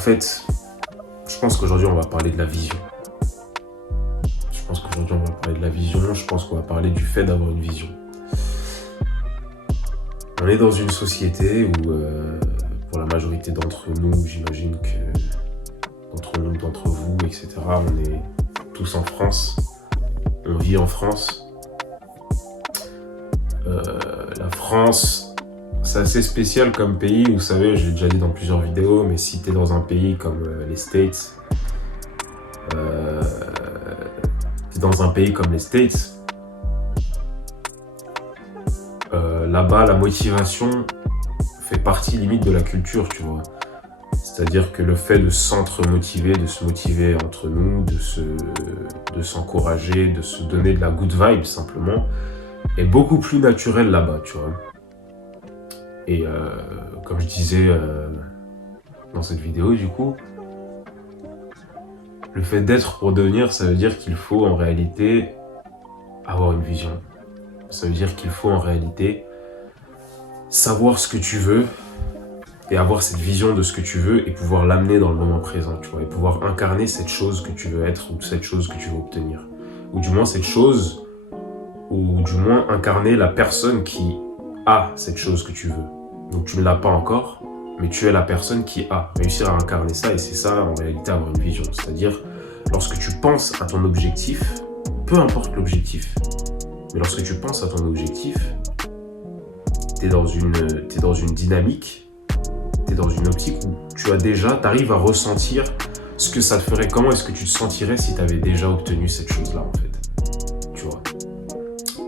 fait, je pense qu'aujourd'hui, on va parler de la vision. Je pense qu'on va parler du fait d'avoir une vision. On est dans une société où, pour la majorité d'entre nous, j'imagine que d'entre vous, etc., on est tous en France. On vit en France. La France, c'est assez spécial comme pays. Vous savez, je l'ai déjà dit dans plusieurs vidéos, mais si t'es dans un pays comme les States, là-bas, la motivation fait partie limite de la culture, tu vois. C'est-à-dire que le fait de s'entre-motiver, de se motiver entre nous, de s'encourager, de se donner de la good vibe simplement, est beaucoup plus naturel là-bas, tu vois. Et comme je disais dans cette vidéo, du coup, le fait d'être pour devenir, ça veut dire qu'il faut en réalité avoir une vision. Ça veut dire qu'il faut en réalité savoir ce que tu veux et avoir cette vision de ce que tu veux et pouvoir l'amener dans le moment présent, tu vois, et pouvoir incarner cette chose que tu veux être ou cette chose que tu veux obtenir. Ou du moins cette chose, ou du moins incarner la personne qui a cette chose que tu veux. Donc tu ne l'as pas encore, mais tu es la personne qui a. Réussir à incarner ça, et c'est ça en réalité avoir une vision. C'est-à-dire, lorsque tu penses à ton objectif, peu importe l'objectif, mais lorsque tu penses à ton objectif, t'es dans une dynamique, t'es dans une optique où t'arrives à ressentir ce que ça te ferait, comment est-ce que tu te sentirais si tu avais déjà obtenu cette chose-là, en fait. Tu vois.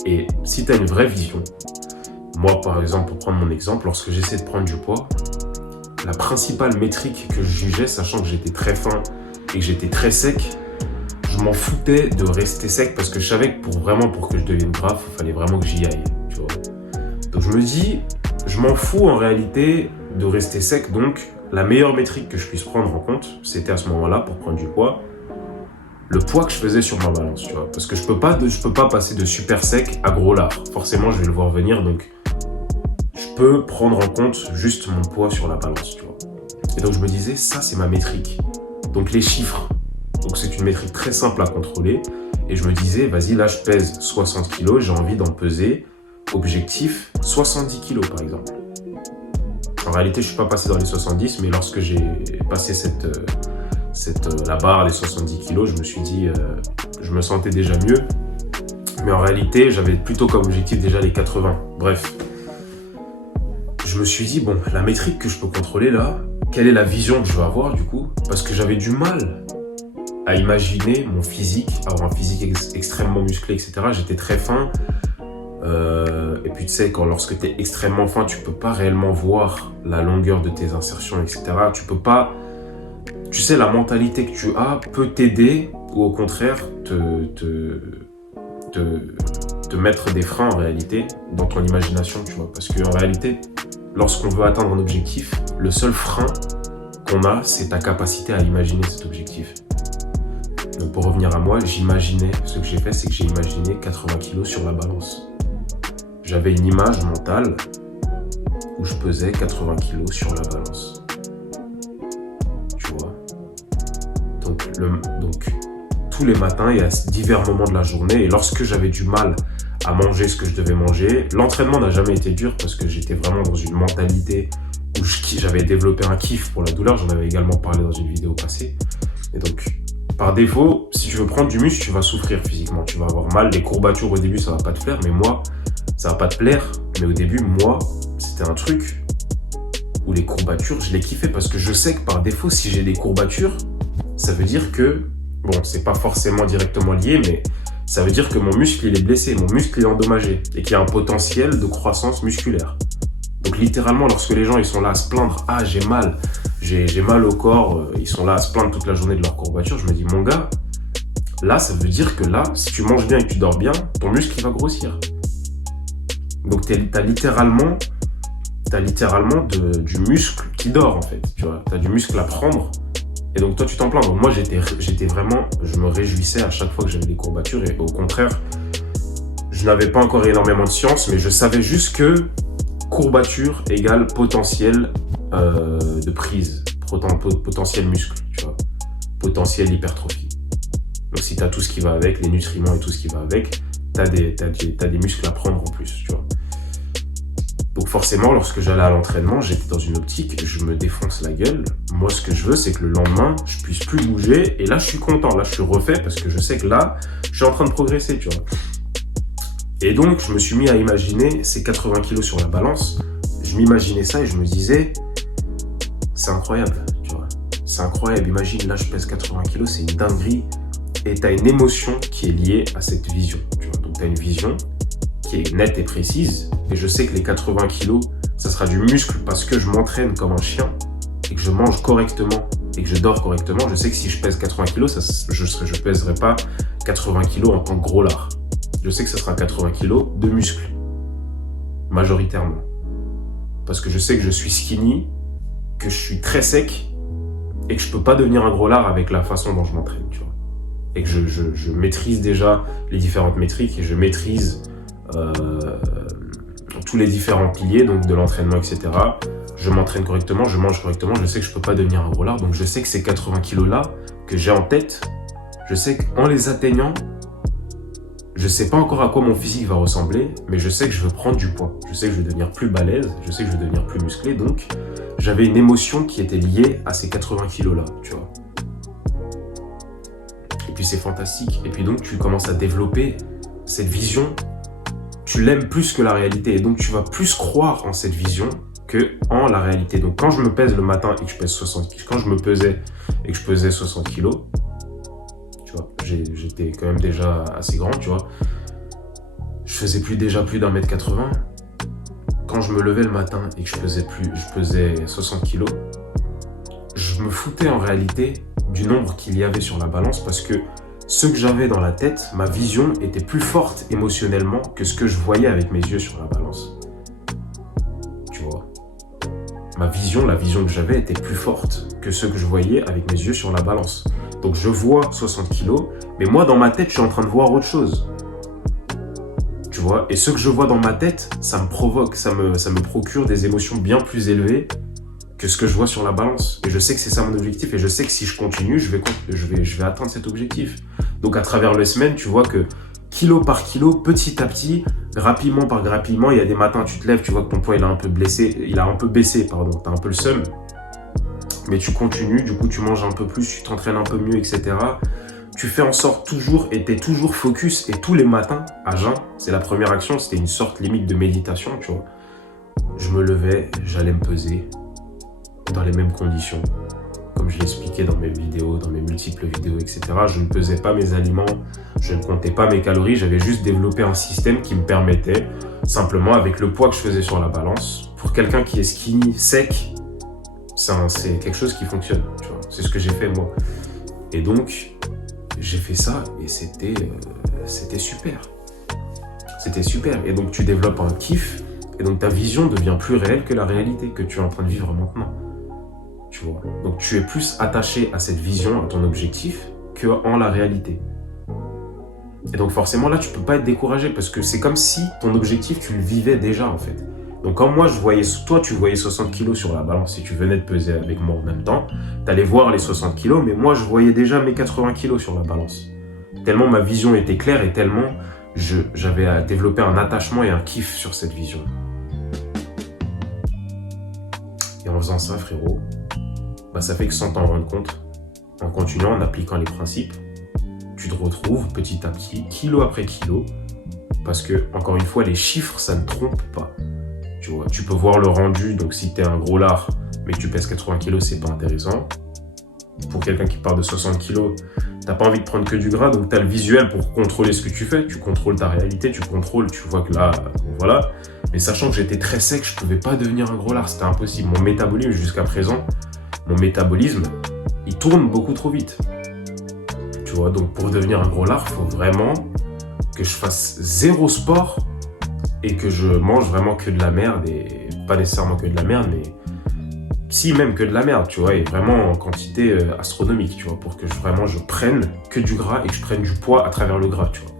Et si tu as une vraie vision, moi, par exemple, pour prendre mon exemple, lorsque j'essaie de prendre du poids, la principale métrique que je jugeais, sachant que j'étais très fin et que j'étais très sec, je m'en foutais de rester sec parce que je savais que pour que je devienne grave, il fallait vraiment que j'y aille, tu vois. Donc je me dis, je m'en fous en réalité de rester sec, donc la meilleure métrique que je puisse prendre en compte, c'était à ce moment-là, pour prendre du poids, le poids que je faisais sur ma balance, tu vois. Parce que je peux pas passer de super sec à gros lard. Forcément, je vais le voir venir, donc je peux prendre en compte juste mon poids sur la balance, tu vois. Et donc je me disais, ça c'est ma métrique. Donc les chiffres, donc c'est une métrique très simple à contrôler. Et je me disais, vas-y, là je pèse 60 kg, j'ai envie d'en peser, objectif 70 kg par exemple. En réalité, je suis pas passé dans les 70, mais lorsque j'ai passé la barre des 70 kg, je me suis dit, je me sentais déjà mieux. Mais en réalité, j'avais plutôt comme objectif déjà les 80. Bref. Je me suis dit, bon, la métrique que je peux contrôler là, quelle est la vision que je veux avoir du coup? Parce que j'avais du mal à imaginer mon physique, avoir un physique extrêmement musclé, etc. J'étais très fin. Et puis tu sais, lorsque tu es extrêmement fin, tu peux pas réellement voir la longueur de tes insertions, etc. Tu peux pas... Tu sais, la mentalité que tu as peut t'aider ou au contraire te mettre des freins en réalité dans ton imagination, tu vois. Parce qu'en réalité, lorsqu'on veut atteindre un objectif, le seul frein qu'on a, c'est ta capacité à imaginer cet objectif. Donc pour revenir à moi, ce que j'ai fait, c'est que j'ai imaginé 80 kg sur la balance. J'avais une image mentale où je pesais 80 kg sur la balance. Tu vois. Donc tous les matins et à divers moments de la journée, et lorsque j'avais du mal à manger ce que je devais manger, l'entraînement n'a jamais été dur parce que j'étais vraiment dans une mentalité où j'avais développé un kiff pour la douleur. J'en avais également parlé dans une vidéo passée. Et donc, par défaut, si tu veux prendre du muscle, tu vas souffrir physiquement. Tu vas avoir mal, les courbatures au début, ça va pas te plaire, mais moi, ça va pas te plaire. Mais au début, moi, c'était un truc où les courbatures, je les kiffais parce que je sais que par défaut, si j'ai des courbatures, ça veut dire que, bon, c'est pas forcément directement lié, mais ça veut dire que mon muscle, il est blessé, mon muscle, il est endommagé et qu'il y a un potentiel de croissance musculaire. Donc littéralement, lorsque les gens ils sont là à se plaindre, ah j'ai mal au corps, ils sont là à se plaindre toute la journée de leur courbature, je me dis mon gars, là ça veut dire que là, si tu manges bien et que tu dors bien, ton muscle il va grossir. Donc t'as littéralement du muscle qui dort en fait, tu vois, t'as du muscle à prendre. Et donc toi tu t'en plains. Donc moi j'étais vraiment, je me réjouissais à chaque fois que j'avais des courbatures et au contraire, je n'avais pas encore énormément de science, mais je savais juste que courbature égale potentiel de prise potentiel muscle, tu vois, potentiel hypertrophie. Donc si tu as tout ce qui va avec, les nutriments et tout ce qui va avec, tu as des muscles à prendre en plus, tu vois. Donc forcément, lorsque j'allais à l'entraînement, j'étais dans une optique, je me défonce la gueule. Moi, ce que je veux, c'est que le lendemain, je puisse plus bouger. Et là, je suis content. Là, je suis refait parce que je sais que là, je suis en train de progresser, tu vois. Et donc, je me suis mis à imaginer ces 80 kilos sur la balance. Je m'imaginais ça et je me disais, c'est incroyable, tu vois. C'est incroyable. Imagine, là, je pèse 80 kilos, c'est une dinguerie. Et tu as une émotion qui est liée à cette vision, tu vois. Donc, tu as une vision qui est nette et précise. Et je sais que les 80 kilos, ça sera du muscle parce que je m'entraîne comme un chien et que je mange correctement et que je dors correctement. Je sais que si je pèse 80 kilos, je pèserai pas 80 kilos en tant que gros lard. Je sais que ça sera 80 kilos de muscle, majoritairement. Parce que je sais que je suis skinny, que je suis très sec et que je peux pas devenir un gros lard avec la façon dont je m'entraîne, tu vois. Et que je maîtrise déjà les différentes métriques et je maîtrise tous les différents piliers donc de l'entraînement, etc. Je m'entraîne correctement, je mange correctement, je sais que je peux pas devenir un gros lard, donc je sais que ces 80 kilos là que j'ai en tête, je sais qu'en les atteignant, je sais pas encore à quoi mon physique va ressembler, mais je sais que je veux prendre du poids, je sais que je vais devenir plus balèze, je sais que je vais devenir plus musclé, donc j'avais une émotion qui était liée à ces 80 kilos là, tu vois. Et puis c'est fantastique, et puis donc tu commences à développer cette vision. Tu l'aimes plus que la réalité et donc tu vas plus croire en cette vision que en la réalité. Donc quand je me pèse le matin et que je pèse 60 kg, quand je me pesais et que je pesais 60 kg, tu vois, j'étais quand même déjà assez grand, tu vois. Je faisais plus d'1m80. Quand je me levais le matin et que je pesais 60 kg, je me foutais en réalité du nombre qu'il y avait sur la balance parce que ce que j'avais dans la tête, ma vision était plus forte émotionnellement que ce que je voyais avec mes yeux sur la balance. Tu vois. La vision que j'avais était plus forte que ce que je voyais avec mes yeux sur la balance. Donc je vois 60 kilos, mais moi dans ma tête, je suis en train de voir autre chose. Tu vois. Et ce que je vois dans ma tête, ça me provoque, ça me procure des émotions bien plus élevées que ce que je vois sur la balance. Et je sais que c'est ça mon objectif et je sais que si je continue, je vais atteindre cet objectif. Donc à travers les semaines, tu vois que kilo par kilo, petit à petit, grappillement par grappillement, il y a des matins, tu te lèves, tu vois que ton poids il a un peu baissé, t'as un peu le seum. Mais tu continues, du coup tu manges un peu plus, tu t'entraînes un peu mieux, etc. Tu fais en sorte toujours, et t'es toujours focus, et tous les matins, à jeun, c'est la première action, c'était une sorte limite de méditation, tu vois. Je me levais, j'allais me peser, dans les mêmes conditions, comme je l'expliquais dans mes vidéos, dans mes multiples vidéos, etc. Je ne pesais pas mes aliments, je ne comptais pas mes calories, j'avais juste développé un système qui me permettait, simplement avec le poids que je faisais sur la balance, pour quelqu'un qui est skinny, sec, c'est quelque chose qui fonctionne, tu vois. C'est ce que j'ai fait moi. Et donc, j'ai fait ça et c'était super. C'était super. Et donc, tu développes un kiff et donc ta vision devient plus réelle que la réalité que tu es en train de vivre maintenant. Tu vois. Donc tu es plus attaché à cette vision, à ton objectif, qu'en la réalité. Et donc forcément là, tu peux pas être découragé parce que c'est comme si ton objectif, tu le vivais déjà en fait. Donc quand moi, toi tu voyais 60 kilos sur la balance, si tu venais de peser avec moi en même temps, t'allais voir les 60 kilos, mais moi je voyais déjà mes 80 kilos sur la balance. Tellement ma vision était claire et tellement j'avais développé un attachement et un kiff sur cette vision. Et en faisant ça, frérot, ça fait que sans t'en rendre compte, en continuant, en appliquant les principes, tu te retrouves petit à petit, kilo après kilo, parce que, encore une fois, les chiffres, ça ne trompe pas. Tu vois, tu peux voir le rendu, donc si t'es un gros lard, mais que tu pèses 80 kilos, c'est pas intéressant. Pour quelqu'un qui part de 60 kilos, t'as pas envie de prendre que du gras, donc t'as le visuel pour contrôler ce que tu fais, tu contrôles ta réalité, tu vois que là, voilà. Mais sachant que j'étais très sec, je pouvais pas devenir un gros lard, c'était impossible. Mon métabolisme, jusqu'à présent, il tourne beaucoup trop vite. Tu vois, donc pour devenir un gros lard, il faut vraiment que je fasse zéro sport et que je mange vraiment que de la merde, et pas nécessairement que de la merde, mais si même que de la merde, tu vois, et vraiment en quantité astronomique, tu vois, pour que vraiment je prenne que du gras et que je prenne du poids à travers le gras, tu vois.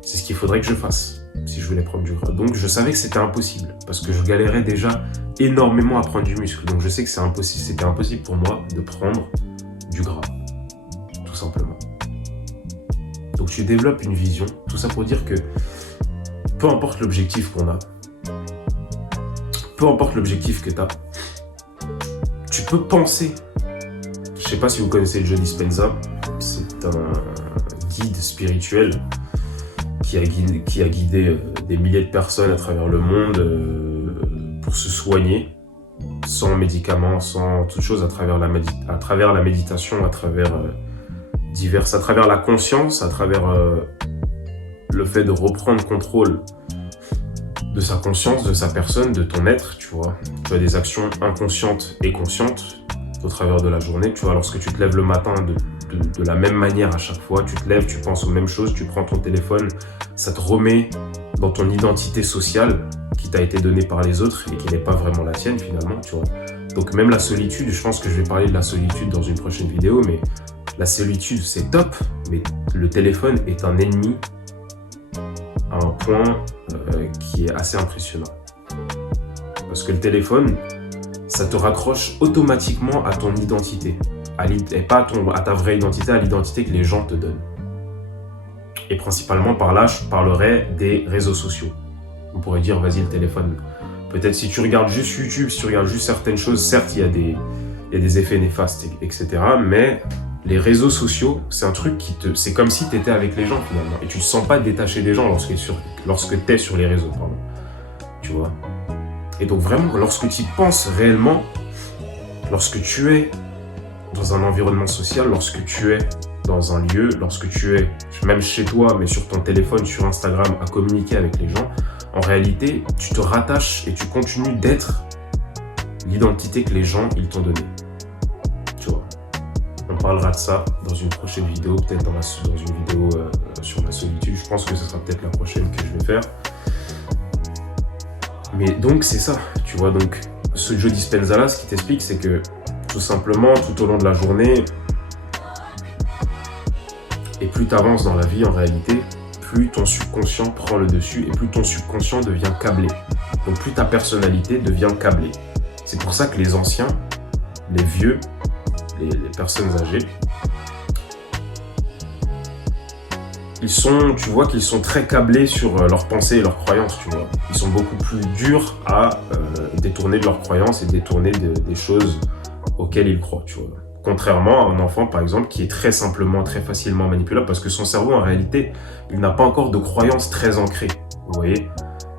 C'est ce qu'il faudrait que je fasse si je voulais prendre du gras. Donc je savais que c'était impossible parce que je galérais déjà énormément à prendre du muscle. Donc je sais que c'était impossible pour moi de prendre du gras, tout simplement. Donc tu développes une vision, tout ça pour dire que peu importe l'objectif qu'on a, peu importe l'objectif que tu as, tu peux penser. Je sais pas si vous connaissez Joe Dispenza, c'est un guide spirituel qui a guidé des milliers de personnes à travers le monde pour se soigner sans médicaments, sans toute chose, à travers la méditation, à travers à travers la conscience, à travers le fait de reprendre contrôle de sa conscience, de sa personne, de ton être, tu vois. Tu as des actions inconscientes et conscientes au travers de la journée, tu vois. Lorsque tu te lèves le matin de la même manière à chaque fois, tu te lèves, tu penses aux mêmes choses, tu prends ton téléphone, ça te remet dans ton identité sociale qui t'a été donnée par les autres et qui n'est pas vraiment la tienne finalement, tu vois. Donc même la solitude, je pense que je vais parler de la solitude dans une prochaine vidéo, mais la solitude c'est top, mais le téléphone est un ennemi à un point qui est assez impressionnant. Parce que le téléphone, ça te raccroche automatiquement à ton identité, et pas à ta vraie identité, à l'identité que les gens te donnent. Et principalement par là, je parlerai des réseaux sociaux. On pourrait dire, vas-y, le téléphone. Peut-être si tu regardes juste YouTube, si tu regardes juste certaines choses, certes, il y a des effets néfastes, etc. Mais les réseaux sociaux, c'est un truc c'est comme si tu étais avec les gens finalement. Et tu ne te sens pas détaché des gens lorsque tu es sur les réseaux, pardon. Tu vois. Et donc vraiment, lorsque tu y penses réellement, lorsque tu es dans un environnement social, lorsque tu es dans un lieu, lorsque tu es même chez toi, mais sur ton téléphone, sur Instagram, à communiquer avec les gens, en réalité, tu te rattaches et tu continues d'être l'identité que les gens ils t'ont donnée. Tu vois. On parlera de ça dans une prochaine vidéo, peut-être dans une vidéo sur la solitude. Je pense que ce sera peut-être la prochaine que je vais faire. Mais donc c'est ça, tu vois. Donc ce Joe Dispenza là, ce qui t'explique, c'est que tout simplement, tout au long de la journée, et plus tu avances dans la vie en réalité, plus ton subconscient prend le dessus et plus ton subconscient devient câblé. Donc plus ta personnalité devient câblée. C'est pour ça que les anciens, les vieux, les personnes âgées, tu vois qu'ils sont très câblés sur leurs pensées et leurs croyances, tu vois. Ils sont beaucoup plus durs à détourner de leurs croyances et détourner des choses auxquelles ils croient, tu vois. Contrairement à un enfant, par exemple, qui est très simplement, très facilement manipulable parce que son cerveau, en réalité, il n'a pas encore de croyances très ancrées, vous voyez.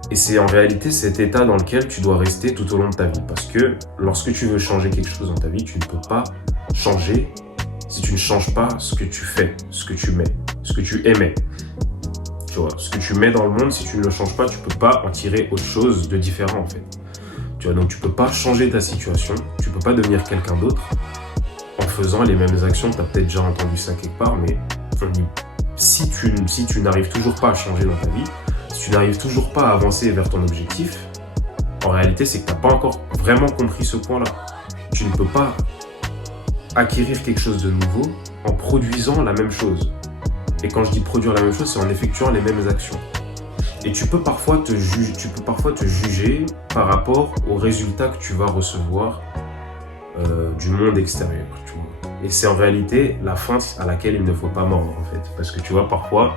Et c'est en réalité cet état dans lequel tu dois rester tout au long de ta vie. Parce que lorsque tu veux changer quelque chose dans ta vie, tu ne peux pas changer si tu ne changes pas ce que tu fais, ce que tu mets, ce que tu émets. Tu vois, ce que tu mets dans le monde, si tu ne le changes pas, tu ne peux pas en tirer autre chose de différent, en fait. Tu vois, donc tu ne peux pas changer ta situation, tu ne peux pas devenir quelqu'un d'autre en faisant les mêmes actions. Tu as peut-être déjà entendu ça quelque part, mais si tu n'arrives toujours pas à changer dans ta vie, si tu n'arrives toujours pas à avancer vers ton objectif, en réalité, c'est que tu n'as pas encore vraiment compris ce point-là. Tu ne peux pas acquérir quelque chose de nouveau en produisant la même chose. Et quand je dis produire la même chose, c'est en effectuant les mêmes actions. Et tu peux parfois te juger par rapport aux résultats que tu vas recevoir du monde extérieur. Tu vois. Et c'est en réalité la fin à laquelle il ne faut pas mordre, en fait. Parce que tu vois, parfois,